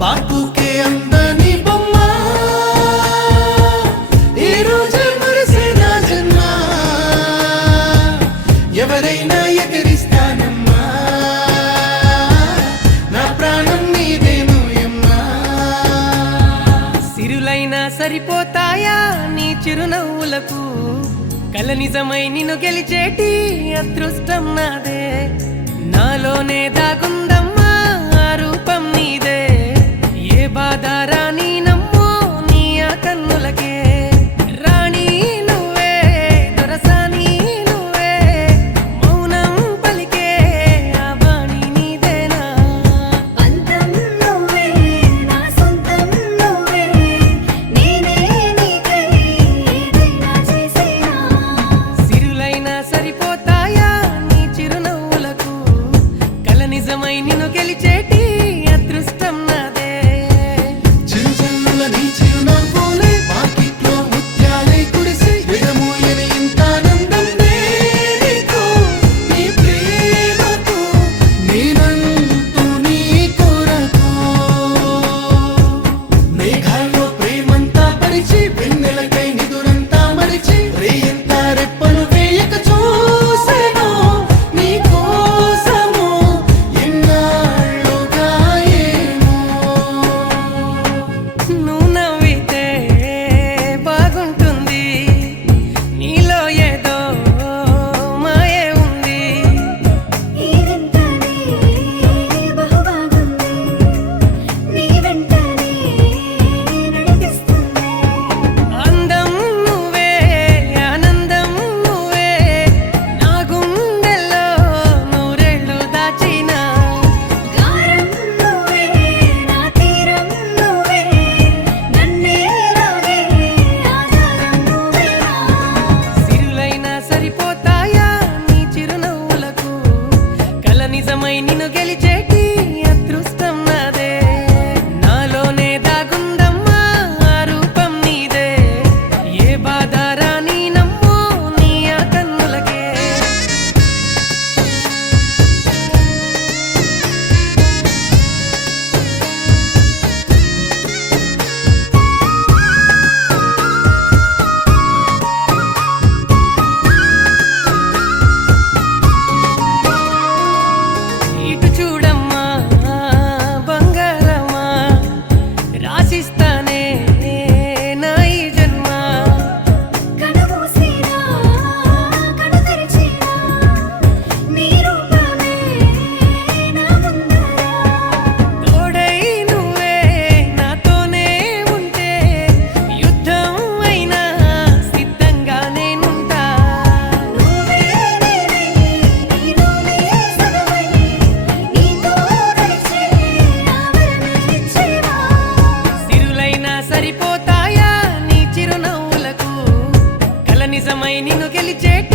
బాపుకే అందని బొమ్మ ఈ రోజు మురిసే నా జన్మ ఎవరైనా ఎగరిస్తానమ్మా నా ప్రాణం నీదేను యమ్మా సిరులైనా సరిపోతాయా నీ చిరునవ్వులకు కల నిజమై నిన్ను గెలిచేటి అదృష్టం నాదే నాలోనే దాగుందమ్మా ఆ రూపం నీదే ఏ బాధ రాని నమ్మో నీ ఆ కన్నులకే రాణి నువ్వే దొరసాని నువ్వే మౌనం పలికే ఆ బాణి నీదేనా పంతం నువ్వే నా సొంతం నువ్వే నేనే నీకై ఏదైనా చేసేనా సిరులైనా సరిపోతాయా నీ చిరునవ్వులకు కల నిజమై నిన్ను గెలిచేటి అదృష్టం నాదే చిరుజల్లుల నీ చిరునవ్వులే పాకిట్లో ముత్యాలై కురిసి విడమూయని ఇంత ఆనందం నీకు నీ ప్రేమకు నేనంటూ నీ కొరకు మేఘాల్లో ప్రేమంతా పరిచి వెన్నెలకై నిదురంతా మరిచి రేయంతా రెప్పలు వేయక చూసెను నీ కోసము ఎన్నాళ్ళుగా ఏమో నువ్వు నవ్వితే బాగుంటుంది నీలో ఏదో మాయే ఉంది ఈ వింతనే బహుబాగుంది నీ వెంటనే నడిపిస్తుంది అందం నువ్వే ఆనందం నువ్వే నా గుండెల్లో నూరేళ్ళు దాచిన గారం నువ్వే నా తీరం నువ్వే నన్నే లాగే ఆధారం నువ్వేనా సిరులైనా సరిపోతాయా నీ చిరునవ్వులకు కల నిజమై నిన్ను గెలిచేటి అదృష్టం నాదే నాలోనే దాగుందమ్మా ఆ రూపం నీదే ఏ బాధ రాని నమ్మో నీ ఆ కన్నులకే ఇటు చూడమ్మా బంగారమా రాసిస్తానే నా ఈ జన్మ కనుమూసినా కను తెరిచినా నీ రూపమే నా ముందర తోడై నువ్వే నాతోనే ఉంటే యుద్ధం అయినా సిద్ధంగా నేనుంటా నువ్వే నేనే నీలోనే సగమై నీతో నడిచే ఆవరణ ఇచ్చేవా సిరులైనా సరిపోతాయా నీ చిరునవ్వులకు కల నిజమై నిన్ను గెలిచేటి